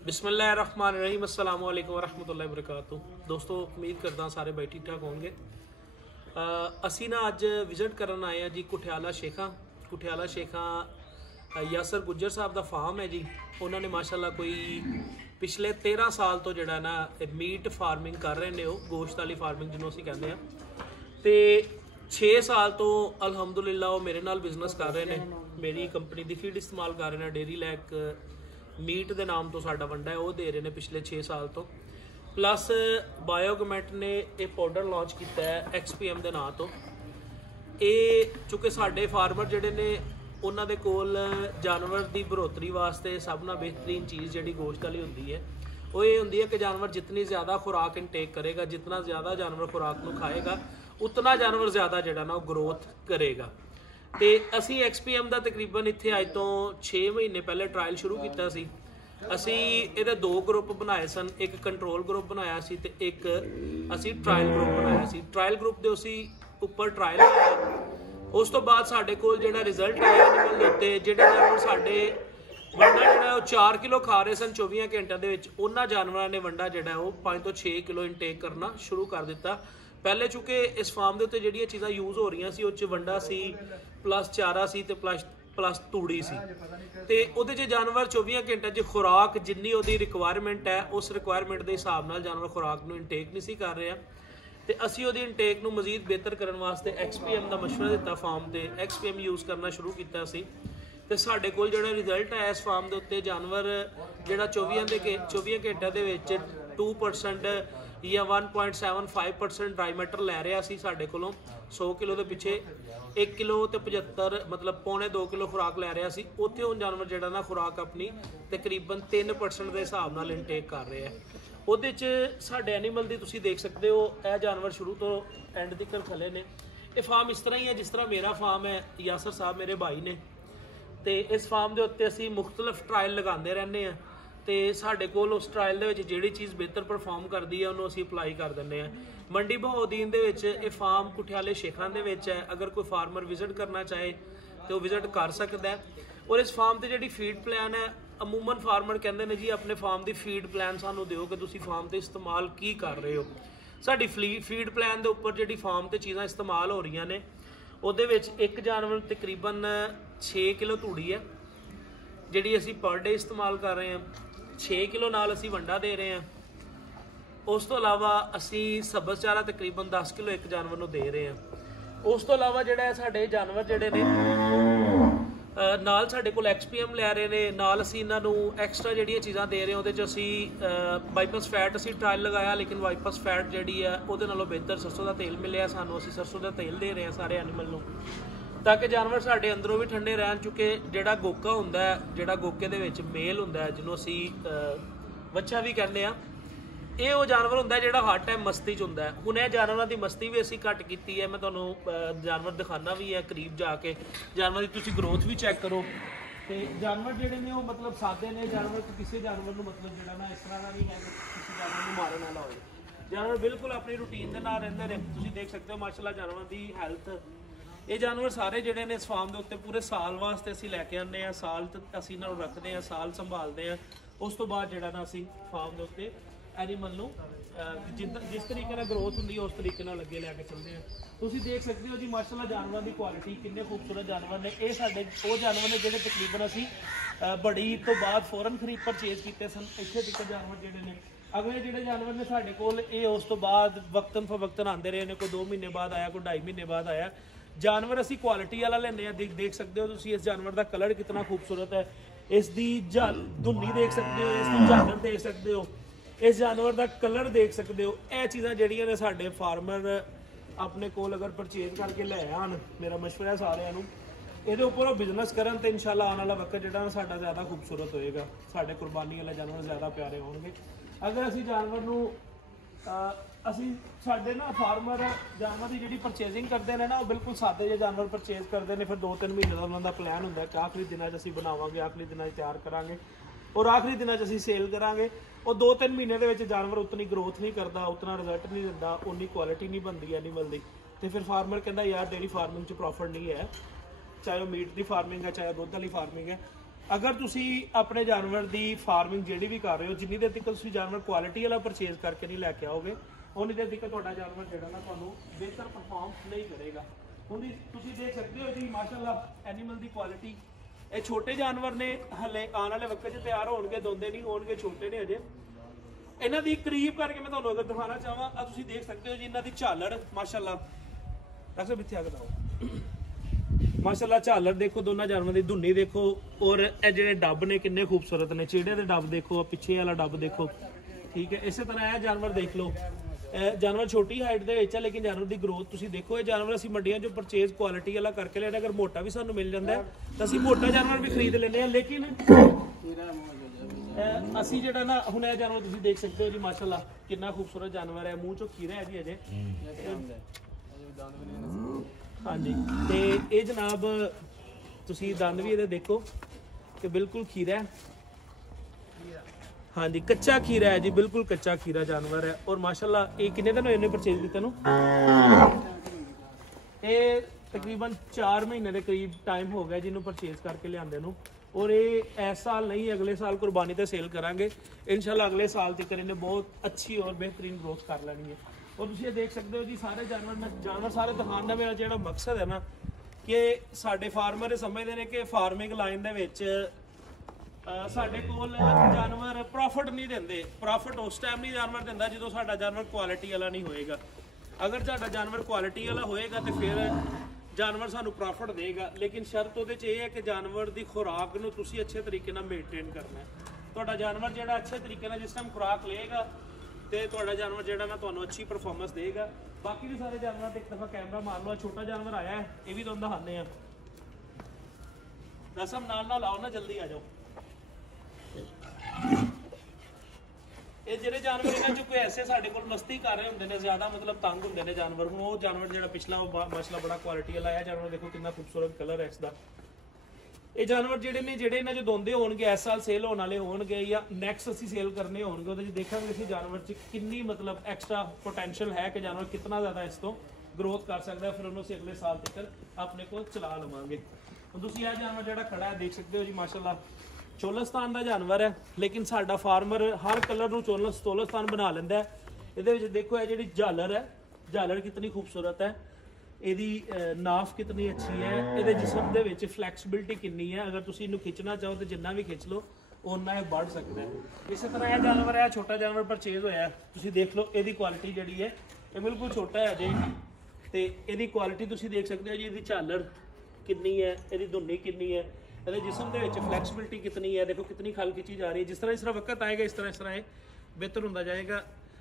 बिस्मिल्लाहिर्रहमानिर्रहीम अस्सलाम वालेकुम वरहमतुल्लाहि वबरकातुह। दोस्तों उम्मीद करदा सारे भाई ठीक ठाक होंगे। असी ना अज विजिट करन आए हैं जी कुठियाला शेखां यासर गुज्जर साहब का फार्म है जी। उन्होंने माशाल्लाह कोई पिछले 13 साल तो जिहड़ा ना मीट फार्मिंग कर रहे हैं, गोश्त वाली फार्मिंग जिन्होंने असीं कहते हैं। तो 6 साल तो अलहमदुलिल्लाह वो मेरे नाल बिजनेस कर रहे हैं, मेरी कंपनी की फीड इस्तेमाल कर रहे हैं। डेयरी लैक मीट के नाम तो साडा वंडा है वो दे रहे हैं पिछले 6 साल तो। प्लस बायोगमेंट ने एक पाउडर लॉन्च किया है XPM के नाम तो। ये चूँकि साडे फार्मर जिहड़े ने उन्हां दे कोल जानवर की बढ़ोतरी वास्ते सब नाल बेहतरीन चीज़ जिहड़ी गोश्त वाली हुंदी है वो ये हुंदी है कि जानवर जितनी ज़्यादा खुराक इनटेक करेगा, जितना ज़्यादा जानवर खुराक को खाएगा, उतना जानवर ज़्यादा जिहड़ा ना ग्रोथ करेगा। तो असी XPM का तकरीबन इत्थे अज तो 6 महीने पहले ट्रायल शुरू किया सी। असी इहदे 2 ग्रुप बनाए सन, एक कंट्रोल ग्रुप बनाया सी ते एक असी ट्रायल ग्रुप बनाया सी। ट्रायल ग्रुप दे उसी उपर ट्रायल आया, उस तो बाद साडे कोल जिहड़ा रिजल्ट आया एनिमल दे उत्ते जिहड़े जानवर साडे वंडा जिहड़ा 4 किलो खा रहे सन 24 घंटिਆਂ ਦੇ ਵਿੱਚ, ਉਹਨਾਂ जानवरों ने वंडा जिहड़ा वो 5 ਤੋਂ 6 किलो इनटेक करना शुरू कर दिता। पहले चूँकि इस फार्म के उत्ते जिहड़ियां चीज़ां यूज़ हो रही सी, उस वंडा सी प्लस चारा सी ते प्लस तूड़ी सी। तो उहदे च जानवर 24 घंटे च खुराक जिन्नी उहदी रिक्वायरमेंट है उस रिक्वायरमेंट के हिसाब नाल जानवर खुराक नूं इनटेक नहीं सी कर रहे। तो असी उहदी इनटेक नूं मजीद बेहतर करने वास्ते XPM का मशवरा दिता फार्म ते XPM यूज़ करना शुरू किया सी। तो साडे कोल जिहड़ा रिजल्ट आया इस फार्म के उत्ते जानवर जिहड़ा 24 घंटिਆਂ ਦੇ ਵਿੱਚ 2% या 1.75% ड्राई मैटर लै रहा सी साडे कोलों 100 किलो के पिछे 1 किलो तो 75 मतलब पौने 2 किलो खुराक लै रहा सी। उत्थे हुण जानवर जिहड़ा ना खुराक अपनी तकरीबन 3% के हिसाब नाल इनटेक कर रहे हैं। ਉਹਦੇ 'ਚ ਸਾਡੇ ਐਨੀਮਲ ਦੀ ਤੁਸੀਂ ਦੇਖ ਸਕਦੇ ਹੋ ਇਹ ਜਾਨਵਰ ਸ਼ੁਰੂ ਤੋਂ ਐਂਡ ਤੱਕ ਖਲੇ ਨੇ। ਇਹ ਫਾਰਮ ਇਸ ਤਰ੍ਹਾਂ ਹੀ ਹੈ ਜਿਸ ਤਰ੍ਹਾਂ ਮੇਰਾ ਫਾਰਮ ਹੈ, ਯਾਸਰ ਸਾਹਿਬ ਮੇਰੇ ਭਾਈ ਨੇ। ਤੇ ਇਸ ਫਾਰਮ ਦੇ ਉੱਤੇ ਅਸੀਂ ਮੁxtਲਫ ਟਰਾਇਲ ਲਗਾਉਂਦੇ ਰਹਿੰਦੇ ਆ ਤੇ ਸਾਡੇ ਕੋਲ ਉਸ ਟਰਾਇਲ ਦੇ ਵਿੱਚ ਜਿਹੜੀ ਚੀਜ਼ ਬਿਹਤਰ ਪਰਫਾਰਮ ਕਰਦੀ ਹੈ ਉਹਨੂੰ ਅਸੀਂ ਅਪਲਾਈ ਕਰ ਦਿੰਦੇ ਆ। ਮੰਡੀ ਬਹਾਉਦੀਨ ਦੇ ਵਿੱਚ ਇਹ ਫਾਰਮ ਕੁਠਿਆਲੇ ਸ਼ੇਖਾਂ ਦੇ ਵਿੱਚ ਹੈ। ਅਗਰ ਕੋਈ ਫਾਰਮਰ ਵਿਜ਼ਿਟ ਕਰਨਾ ਚਾਹੇ ਤੇ ਉਹ ਵਿਜ਼ਿਟ ਕਰ ਸਕਦਾ ਹੈ। ਔਰ ਇਸ ਫਾਰਮ ਤੇ ਜਿਹੜੀ ਫੀਡ ਪਲਾਨ ਹੈ अमूमन फार्मर कहते हैं जी अपने फार्म की फीड प्लान सानू दिओ कि तुसी फार्म ते इस्तेमाल की कर रहे हो। साडी फीड प्लान के उपर जी फार्म ते चीज़ां इस्तेमाल हो रही ने उहदे विच एक जानवर तकरीबन 6 किलो तूड़ी है जिहड़ी असी पर डे इस्तेमाल कर रहे हैं। 6 किलो नाल असी वंडा दे रहे हैं। उस तो इलावा असी सब्ज़ चारा तकरीबन 10 किलो एक जानवर नूं दे रहे हैं। उस तो इलावा जिहड़ा साडे जानवर जिहड़े ने नाल साडे कोल XPM लै रहे हैं, नाल असी इन्हां नूं एक्सट्रा जिहड़ियां चीज़ां दे रहे हैं। उहदे च असी वाइपस फैट असी ट्रायल लगाया, लेकिन वाइपस फैट जिहड़ी है उहदे नालों बेहतर सरसों का तेल मिलिया सानूं। असी सरसों का तेल दे रहे हैं सारे एनिमल नूं ताकि जानवर साडे अंदरों भी ठंडे रहन। चूँकि जिहड़ा गोका हुंदा है, जिहड़ा गोके दे विच मेल हुंदा है जिन्हों असी वच्छा भी कहते हैं, ये वो जानवर होंदा है जिहड़ा हर टाइम मस्ती च हुंदा है। हुण इह जानवरां दी मस्ती भी असीं घट कीती है। मैं तुहानूं जानवर दिखाना भी है करीब जाके, जानवर की तुसीं ग्रोथ भी चैक करो। तो जानवर जिहड़े ने वो मतलब सादे ने, जानवर किसी जानवर नूं मतलब जिहड़ा ना इस तरह का नहीं है कि किसी जानवर नूं मारन वाला होए। जानवर बिल्कुल अपनी रूटीन दे नाल रहिंदे ने। तुसीं देख सकते हो माशाअल्लाह जानवर की हैल्थ। ये जानवर सारे जिहड़े ने इस फार्म के उत्ते पूरे साल वास्ते असीं लैके आने आ, साल असीं इन्हां नूं रखदे आ, साल संभालते हैं। उस तो बाद जिहड़ा ना असीं फार्म के उत्ते एनिमल नूं जिस तरीके नाल ग्रोथ हुंदी है उस तरीके नाल अगे लैके चलते हैं। तुसीं देख सकते हो जी माशाअल्लाह जानवरों की क्वालिटी कितने खूबसूरत जानवर ने। ये साडे वो जानवर ने जिहड़े तकरीबन असीं बड़ी ईद तो बाद फौरन खरीद परचेज किए सन। इत्थे तक जानवर जिहड़े ने अगले जिहड़े जानवर ने साडे कोल ये उस तो बाद वक्तन फवक्तन आते रहे ने। कोई 2 महीने बाद आया, कोई 2.5 महीने बाद आया। जानवर असीं क्वालिटी वाला लैंदे आ। देख सकते हो तुसीं इस जानवर का कलर कितना खूबसूरत है। इसकी धुन्नी देख सकते हो, इसकी झालर देख सकते हो, इस जानवर का कलर देख सकते हो। यह चीज़ां जिहड़ियां ने साडे फार्मर अपने कोल अगर परचेज करके लै आन, मेरा मशवरा है सारिਆਂ ਨੂੰ ਇਹਦੇ ਉੱਪਰ ਉਹ बिजनेस करन तो इंशाअल्लाह आने वाला वक्त ਜਿਹੜਾ ਸਾਡਾ ज़्यादा खूबसूरत होएगा। साडे कुर्बानी वाले जानवर ज़्यादा प्यारे होंगे। अगर असी जानवर नूं असी साडे ना फार्मर जानवर की जिहड़ी परचेजिंग करते हैं ना वो बिल्कुल सादे जे जानवर परचेज करते हैं। फिर 2-3 महीने का उन्होंने प्लान होंदा है कि आखिरी दिनों असीं बनावांगे, आखिरी दिनों तैयार करांगे और आखिरी दिनों असीं सेल करांगे। और 2-3 महीने के विच जानवर उतनी ग्रोथ नहीं करता, उतना रिजल्ट नहीं दिंदा, उन्नी क्वालिटी नहीं बनती एनीमल की। तो फिर फार्मर कहता यार डेयरी फार्मिंग च प्रॉफिट नहीं है, चाहे वो मीट की फार्मिंग है चाहे दुध वाली फार्मिंग है। अगर तुसी अपने जानवर की फार्मिंग जी भी कर रहे हो, जिन्नी देर तक तुसी जानवर क्वालिटी वाला परचेज करके नहीं लैके आओगे, उन्नी देर तक तुहाडा जानवर जिहड़ा ना तुहानूं बेहतर परफॉर्म नहीं करेगा। हुण तुसी देख सकते हो जी माशाअल्लाह एनीमल की क्वालिटी। ये छोटे जानवर ने, हले आने वाले वक्त च तैयार होणगे, दोंदे नहीं होणगे, छोटे ने अजे। इन्हां दी करीब करके मैं तुहानूं अगर दिखाना चाहां, तुसी देख सकते हो जी इन्हां दी झालड़ माशाअल्लाह। डॉक्टर साहब इत्थे आ के दिखाओ माशाअल्लाह झालर देखो, दोनों जानवर की धुन्नी देखो, और ये जेडे डब ने किन्ने खूबसूरत ने, चीड़े के डब देखो, पिछे वाला डब देखो, ठीक है। इस तरह यह जानवर देख लो, जानवर छोटी हाइट के है लेकिन जानवर की ग्रोथ तुसी देखो। ये जानवर असीं मंडियां चों परचेज क्वालिटी वाला करके लेना, अगर मोटा भी सानूं मिल जाता है तो असीं मोटा जानवर भी खरीद लेने, लेकिन असीं जिहड़ा ना हुण यह जानवर तुसी देख सकते हो जी माशाअल्लाह कितना खूबसूरत जानवर है। मूँह चों खीरा है जी अजे, हाँ जी। तो ये जनाब तुसी दंद भी ये देखो कि बिल्कुल खीरा है, हाँ जी कच्चा खीरा है जी, बिल्कुल कच्चा खीरा जानवर है। और माशाल्लाह ये कितने दिन होए परचेज किते नूं? ये तकरीबन 4 महीने के करीब टाइम हो गया जिन्होंने परचेज करके लियादे नूं। और ये इस साल नहीं, अगले साल कुर्बानी ते सेल करांगे इंशाल्लाह। अगले साल तक इन्हें बहुत अच्छी और बेहतरीन ग्रोथ कर लेनी है। और तुम ये देख सकते हो जी सारे जानवर सारे दिखाने का मेरा जो मकसद है ना कि साडे फार्मर समझते हैं कि फार्मिंग लाइन दे विच साडे कोल जानवर प्रॉफिट नहीं देंदे। प्रॉफिट उस टाइम नहीं जानवर दिंदा जो साडा जानवर क्वालिटी वाला नहीं होएगा। अगर साडा जानवर क्वालिटी वाला होएगा तो फिर जानवर सानू प्रॉफिट देगा, लेकिन शर्त उहदे च ये है कि जानवर की खुराक नूं तुसीं अच्छे तरीके नाल मेनटेन करना है। तुहाडा जानवर जिहड़ा अच्छे तरीके नाल जिस टाइम खुराक लेगा तो तुहाडा जानवर जिहड़ा ना तुहानूं अच्छी परफॉर्मेंस देगा। बाकी भी सारे जानवर एक दफ़ा कैमरा मार लो, छोटा जानवर आया है ये भी तुहानूं दिखाने हैं। रसम नाल आओ ना, जल्दी आ जाओ। ये जिहड़े जानवर इन्हां चों कोई ऐसे साडे कोल मस्ती कर रहे होंदे ने, ज़्यादा मतलब तंग होंदे ने जानवर। हुण वो जानवर जिहड़ा पिछला माशाअल्लाह बड़ा क्वालिटी वाला है जानवर, देखो कितना खूबसूरत कलर है इसका। ये जानवर जिहड़े ने जिहड़े इन्हां चों दोंदे होणगे इस साल सेल होने वाले होणगे या नैक्सट असीं सेल करने होणगे, उहदे च देखांगे असीं जानवर च कितनी मतलब एक्स्ट्रा पोटैंशियल है कि जानवर कितना ज़्यादा इस तो ग्रोथ कर सकता है। फिर उन्होंने असीं अगले साल तक अपने को चला लवांगे। हुण तुसीं यह जानवर जिहड़ा खड़ा है देख सकते हो जी माशाअल्लाह चोलस्तान का जानवर है, लेकिन साडा फार्मर हर कलर नूं चोलस्तान बना लैंदा है। इहदे विच देखो ये जिहड़ी झालर है, झालर कितनी खूबसूरत है, ਇਹਦੀ नाफ कितनी अच्छी है, ਇਹਦੇ जिस्म ਦੇ ਵਿੱਚ फ्लैक्सीबिलिटी कितनी है। अगर ਤੁਸੀਂ ਇਹਨੂੰ खिंचना चाहो तो जिन्ना भी खिंच लो उन्ना ਇਹ बढ़ सकता है। इस तरह यह जानवर है छोटा जानवर परचेज होया, ਤੁਸੀਂ देख लो ਇਹਦੀ क्वालिटी ਜਿਹੜੀ है ये बिल्कुल छोटा है अजे। ਤੇ ਇਹਦੀ क्वालिटी ਤੁਸੀਂ देख सकते हो जी, ਇਹਦੀ ਝਾਲਰ कितनी है, ਇਹਦੀ ਧੁੰਨੀ कितनी है, ਇਹਦੇ जिस्म ਦੇ ਵਿੱਚ फ्लैक्सीबिलिटी कितनी है। देखो कितनी खल खिंची जा रही है। जिस तरह वक्त आएगा इस तरह ये बेहतर होता जाएगा।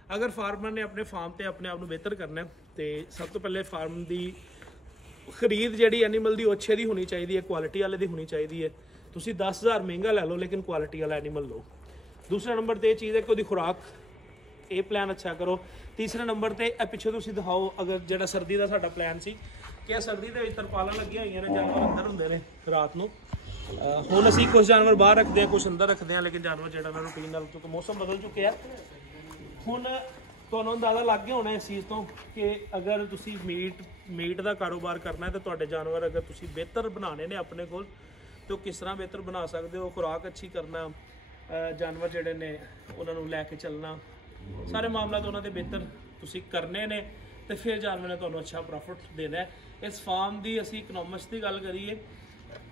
अगर फार्मर ने अपने फार्म पर अपने आप को बेहतर करना है तो सब तो पहले फार्म की खरीद जी एनीमल की अच्छे की होनी चाहिए है, क्वालिटी वाले की होनी चाहिए है। तुसी 10,000 महंगा लै लो लेकिन क्वालिटी वाला एनीमल लो। दूसरा नंबर तो यह चीज़ है कि उसकी खुराक ये प्लान अच्छा करो। तीसरे नंबर पर पिछे तुसी दिखाओ अगर जो सर्दी का साडा प्लान सी कि सर्दी के तरपाला लगिया हुई ने, जानवर अंदर होंगे ने रात को। हुण असीं कुछ जानवर बाहर रखते हैं, कुछ अंदर रखते हैं, लेकिन जानवर जो रूटीन नाल क्योंकि मौसम बदल चुके हैं। हुण तुहानूं अंदाज़ा लग गया होना इस चीज़ तो कि अगर तुसी मीट का कारोबार करना है तो तुहाडे जानवर अगर तुसी बेहतर बनाने ने अपने कोल तो किस तरह बेहतर बना सकते हो। खुराक अच्छी करना, जानवर जिहड़े ने उन्होंने लैके चलना, सारे मामला तो उन्होंने बेहतर तुसी करने ने तो फिर जानवर ने तुहानूं अच्छा प्रॉफिट देना है। इस फार्म की असीं इकनॉमिक्स की गल करिए,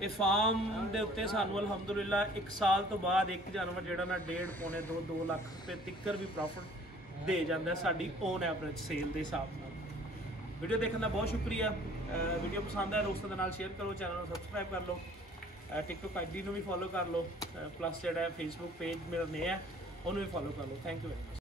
ये फार्म के उत्ते सानूं अलहमदुलिल्लाह 1 साल तो बाद एक जानवर जिहड़ा ना 1.5 2 लाख रुपए तिक्कर भी प्रॉफिट दे जाता है साडी ओन एवरेज सेल के हिसाब नाल। वीडियो देखने का बहुत शुक्रिया। वीडियो पसंद है दोस्तों के नाल शेयर करो, चैनल को सबसक्राइब कर लो, टिकटॉक आईडी भी फॉलो कर लो, प्लस जो फेसबुक पेज मेरा नया है उन्होंने भी फॉलो कर लो। Thank you very much.